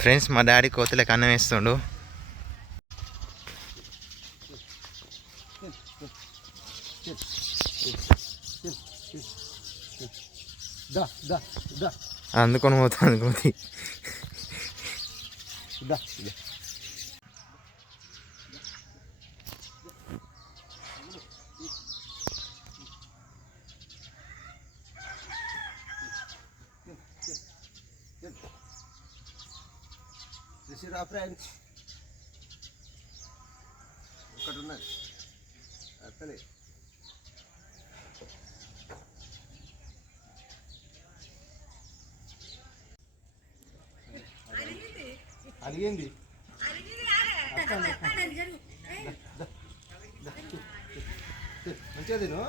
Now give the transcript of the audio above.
Friends మా daddy కోతులకు అన్నం వేస్తుండు. అందుకొని పోతుంది కోతి దా రా ఫ్రెండ్స్. ఒకటి ఉన్నది అత్తలే. అలిగింది మంచిగా తిను.